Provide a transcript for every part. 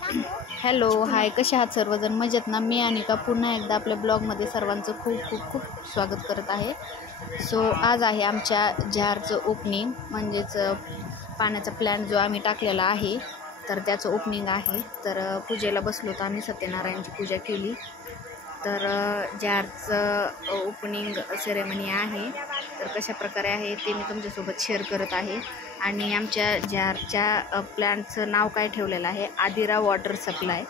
Hello hi, कसे आहात सर्वजण? मजेत ना? मी अनिका पुन्हा एकदा आपल्या ब्लॉगमध्ये सर्वांचं खूप खूप खूप स्वागत करत आहे. सो आज आहे आमच्या जहारचं ओपनिंग, म्हणजेच पाण्याचा प्लॅन जो आम्ही टाकलेला आहे तर त्याचं ओपनिंग आहे. तर पूजेला बसलो तर आम्ही सत्यनारायणची पूजा केली. तर जहारचं ओपनिंग सेरेमनी आहे. तर कशा प्रकारे आहे ते मी तुमच्यासोबत शेअर करत आहे. आणि आमच्या जहारच्या प्लॅनचं नाव काय ठेवलेलं आहे? Adira water supply.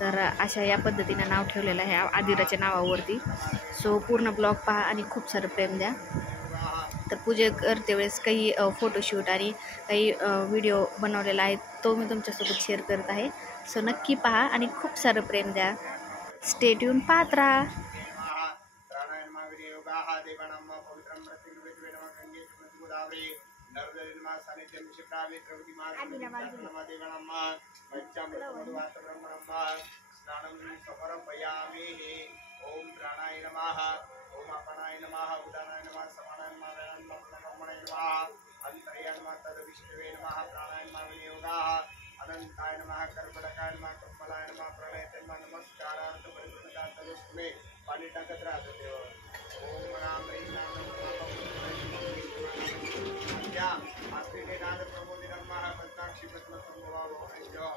तर अशा या पद्धतीनं नाव ठेवलेलं आहे आदिराच्या नावावरती. सो पूर्ण ब्लॉग पहा आणि खूप सारं प्रेम द्या. तर पूजे करते वेळेस काही फोटोशूट आणि काही व्हिडिओ बनवलेला आहे, तो मी तुमच्यासोबत शेअर करत आहे. सो नक्की पहा आणि खूप सारं प्रेम द्या. स्टे ट्यून पाहत राहा. ओम प्राणाय नमः, ओम अपनाय नमः, उदानाय नमः, समानाय नमः, ब्रह्मणाय नमः, अंतर्याय नमः, तद्विष्णवे नमः, प्राणाय नमः, विनियोगाः, अनंताय नमः, कर्मणकाय नमः, कमलाय नमः, प्रणयते नमः, नमस्कारार्थ परिपूर्णता तदस्मे पाणी टाकत राहतो देव. ओम राम ह्रीं राम या आस्तिके नाद प्रबोधि नमः, पंचाक्षी पद्म संभवाव ओमैश्वर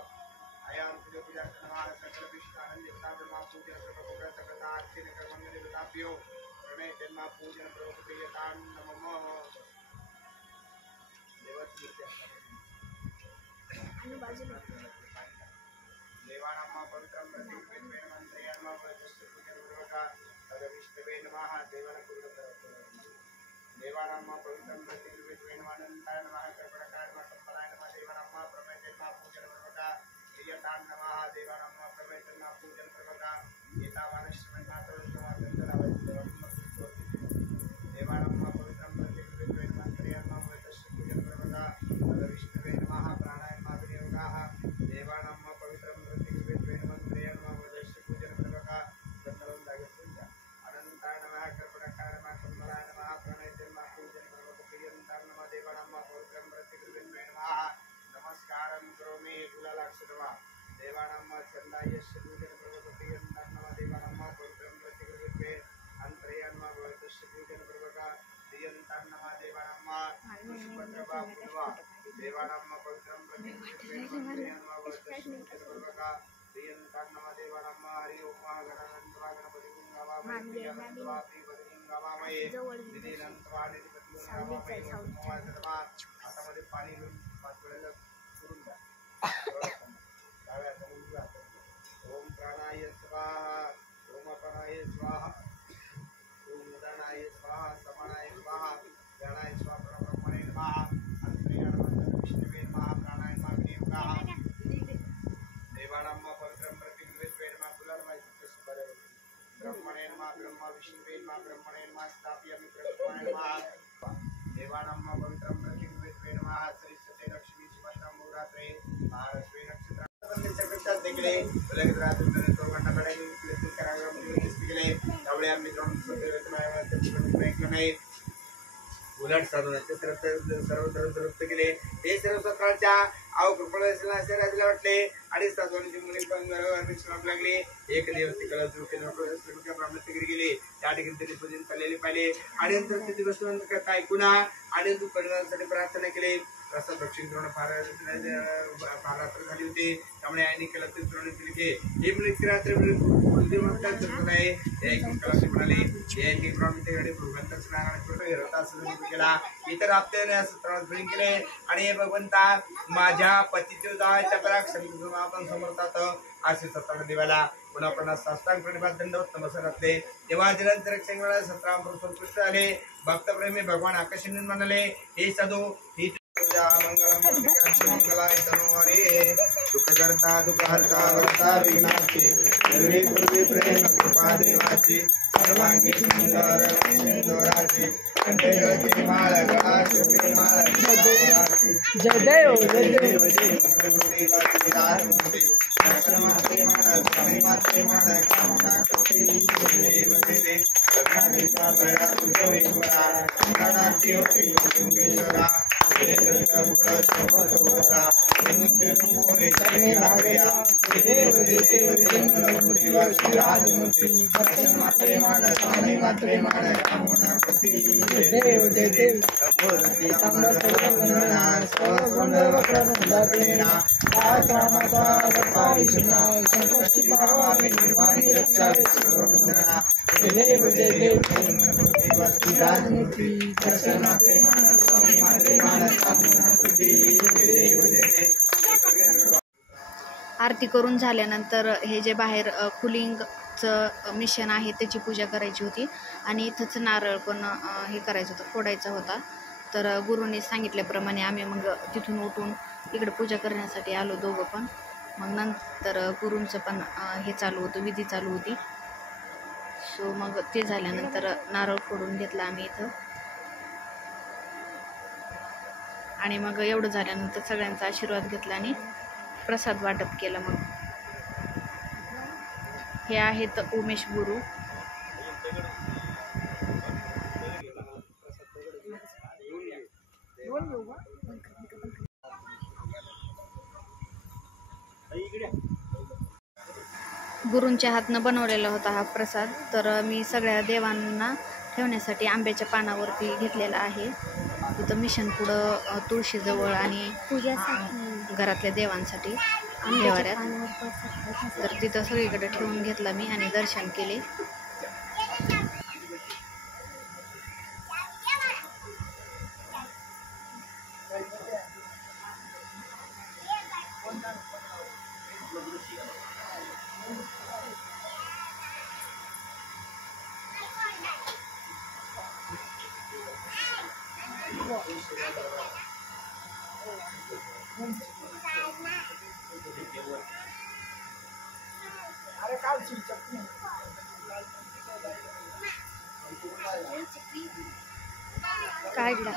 आयाम तुझे पूजा नमः, सकल विष्णानंद देवता ब्रह्मा पूजन सर्वभूत सकलता आर्थिक कर्मण्य देवताभ्यो प्रणयते नमः, पूजन प्रवृत्तियतां नमः. देवानां पवित्रं प्रतिवेदन मंत्रयात्मा पवित्रस्य पूजनपूर्वका तद्विष्णवे नमः. देवानां पवित्रं प्रतिवेदन अनंताय नमः, कर्मणकाय नमः, कमलाय नमः, देवानां प्रमेयते नमः, पूजनपूर्वका प्रियतां नमः. देवानां प्रमेयते नमः, पूजनपूर्वका एतावानश्रमं देवानां पवित्रं प्रतिवेदन मंत्रयात्मा पवित्रस्य पूजनपूर्वका तद्विष्णवे नमः. प्राणाय नमः, विनियोगाः, देवानां पवित्रं प्रतिवेदन मंत्रयात्मा पवित्रस्य पूजनपूर्वका गंधर्वं दागस्यञ्च अनंताय नमः, कर्मणकाय नमः, कमलाय नमः, प्रणयते नमः, पूजनपूर्वका प्रियतां नमः. देवानां पवित्रं प्रतिवेदन नमः. नमस्कारं करोमि कुलालाक्षितवा. देवानां चंदायस्य पूजनपूर्वका प्रियतां नमः. देवानां पवित्रं प्रतिवेदन अंतर्यात्मा पवित्रस्य पूजनपूर्वका प्रियतां नमः. देवानां पुष्पद्रवा पुष्पा देवानां पवित्रं प्रतिवेदन अंतर्यात्मा पवित्रस्य पूजनपूर्वका प्रियतां नमः. देवानां हरि ओम गणानंतवा गणपति गंगावामये गंगावा प्रियपतिंगावामये निधिनंतवा निधिपतिंगावामये ओम हातामध्ये पाणी घेऊन पाच वेळेला करून द्या. ओम प्राणाय स्वाहा, ओम अपनाय स्वाहा, ओम उदानाय स्वाहा, समानाय स्वाहा, ज्ञानाय स्वाहा, ब्रह्मणे नमः. अंतर्याय नमः, तद्विष्णवे नमः, प्राणाय नमः, विनियोगाः, देवानां पवित्रं प्रतिवेदन नमः. ब्रह्मणे नमः, ब्रह्मा विष्णुवे नमः, ब्रह्मणे नमः, स्थापयामि ब्रह्मणे नमः. देवानां पवित्रं प्रतिवेदन नमः. श्री सते लक्ष्मी सुभद्रा मुहूर्ते महालक्ष्मी नक्षत्र देखले उलगरात तोरणा बडाई प्लेस कराग्राम दिसले त्यावेळी आम्ही जाऊन प्रयत्न नाही उलट साधवण्याचे सर्व केले. हे सर्व सकाळच्या आव कृपणाला राजाला वाटले आणि साधवांची मुली पण लागले. एक दिवस तिकडे ब्राह्मण गेले. त्या ठिकाणी त्यांनी पूजन चाललेले पाहिले आणि नंतर ते दिवस काय पुन्हा आणि तू कल्याणासाठी प्रार्थना केली. प्रसाद दक्षिण द्रोण फार रात्र झाली होती, त्यामुळे आईने केला ते द्रोण दिली की हे मुली रात्र म्हणतात म्हणाले केला इतर आपल्याने असं केले. आणि हे भगवंता माझ्या पतीचे आपण समर्थात असे सत्ता देवाला पुन्हा पुन्हा साष्टांग प्रणिपात दंडवत नमस्कार घातले. तेव्हा दिनांतर वेळा 17 संतुष्ट झाले. भक्तप्रेमी भगवान आकर्षण म्हणाले, हे साधू ही मंगलाय तनोरे सुखकर्ता दुःखहर्ता वर्ता विनाशी सर्वे पूर्वे प्रेम कृपा देवाची सर्वांगी सुंदर सिंदुराची कंठे माळ गळा शोभे माळ जय देव जय देव जय देवाची दासी दक्षिणाते माळ स्वामी माते माळ कामना कोटी देव देव करुणा देवा बळा तुझे विश्वरा गणाची होती योगेश्वरा आरती करून झाल्यानंतर हे जे बाहेर कुलिंगचं मिशन आहे त्याची पूजा करायची होती आणि इथंच नारळ पण हे करायचं होतं, फोडायचा होता. तर गुरुंनी सांगितल्याप्रमाणे आम्ही मग तिथून उठून इकडे पूजा करण्यासाठी आलो दोघं पण. मग नंतर गुरुंचं पण हे चालू होतं, विधी चालू होती. सो मग ते झाल्यानंतर नारळ फोडून घेतला आम्ही इथं आणि मग एवढं झाल्यानंतर सगळ्यांचा आशीर्वाद घेतला आणि प्रसाद वाटप केलं. मग हे आहेत उमेश गुरु. गुरूंच्या हातनं बनवलेला होता हा प्रसाद. तर मी सगळ्या देवांना ठेवण्यासाठी आंब्याच्या पानावरती घेतलेला आहे. तिथं मिशन पुढं तुळशीजवळ आणि घरातल्या देवांसाठी देवाऱ्यात. तर तिथं सगळीकडे ठेवून घेतला मी आणि दर्शन केले. काढला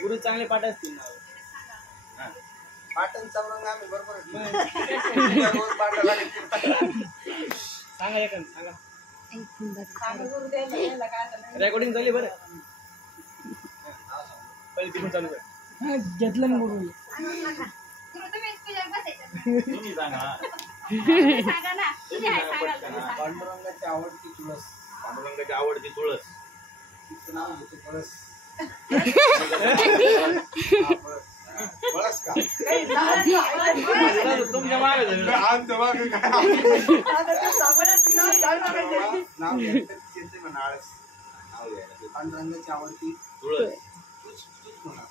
गुरु चांगले पाठ असतील. पाटण चौरंग आम्ही बरोबर सांगा एखादं सांगा. रेकॉर्डिंग झाली बरं. पहिले तिकडून चालू कर. घेतलं ना गुरु. तुम्ही सांगा. पांडुरंगाची आवडती तुळस. पांडुरंगाची आवडती तुळस. तिचं नाव घेतो तुळस. बळस का तुमच्या मागे झालं. नाव घ्यायचं म्हणा आळस. पांडुरंगाची आवडती तुळस.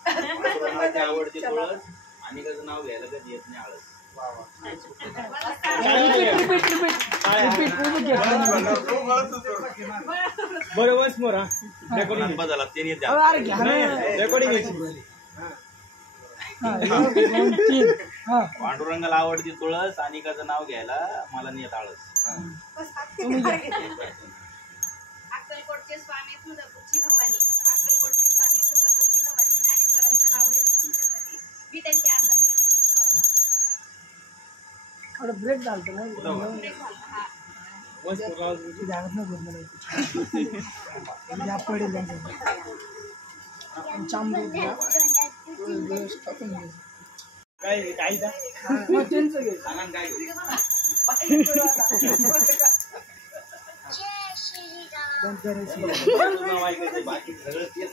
पांडुरंगाची आवडती तुळस आणि कसं नाव घ्यायला कधी येत नाही आळस. बरोबर समोर रेकॉर्डिंग बदला त्यांनी रेकॉर्डिंग. पांडुरंगाला आवडती तुळस आणि कसं नाव घ्यायला मला नेत आळस. अक्कलकोटचे स्वामी तुळजापूरची भवानी. अक्कलकोटचे स्वामी तुळजापूरची भवानी. ज्ञानेश्वरांचं नाव घेतो तुमच्यासाठी. मी त्यांची अर्धांगी. थोडं ब्रेक झालं ना. पडेल काय काय बाकी सगळं तेच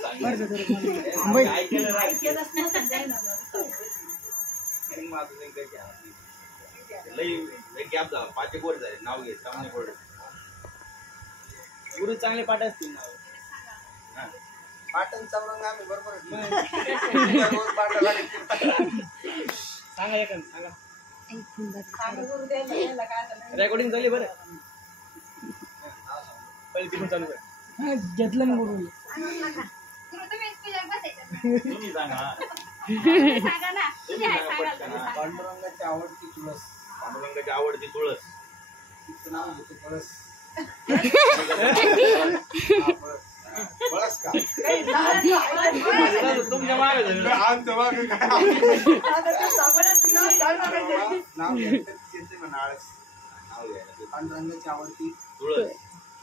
गॅप झाला. पाच गोड झाले. नाव घे सामने गोड. गुरु चांगले पाठ असतील. पाटण चौरंग आम्ही बरोबर सांगा एखादं सांगा. रेकॉर्डिंग झाली बरं. पहिले तिकडून चालू कर. घेतलं ना गुरु. तुम्ही सांगा. पांडुरंगाची आवडती तुळस. पांडुरंगाची आवडती तुळस. तिचं नाव घेतो बळस. बळस का? तुमच्या मागे झालं. आमच्या मागे काय? नाव घ्यायचं तिचे म्हणा आळस. नाव घ्यायला. पांडुरंगाची आवडती तुळस.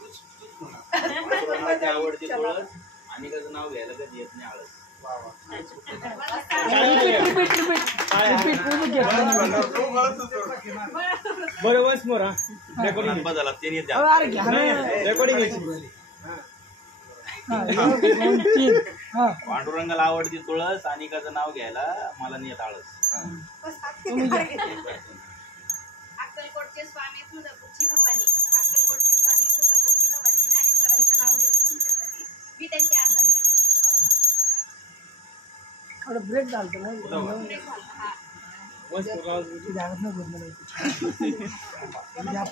तूच म्हणा. पांडुरंगाची आवडती तुळस आणि त्याचं नाव घ्यायला कधी येत नाही आळस. वा वा. बरं वन्स मोर रेकॉर्डिंग बदला त्यांनी अरे घ्या रेकॉर्डिंग पांडुरंगाला आवडती तुळस आणि त्याचं नाव घ्यायला मला नेत आळस. अक्कलकोटचे स्वामी तुळजापूरची भवानी, अक्कलकोटचे स्वामी तुळजापूरची भवानी, ज्ञानेश्वरांचं नाव घेतो तुमच्यासाठी, मी त्यांची अर्धांगी. थोडं ब्रेक झालं ना ब्रेक झाला, हा. वन्स मोर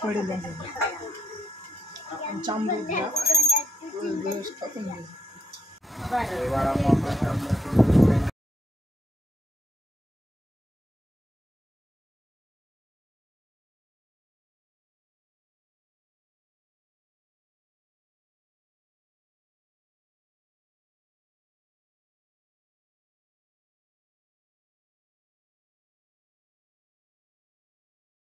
पडेल चांबू देवाराम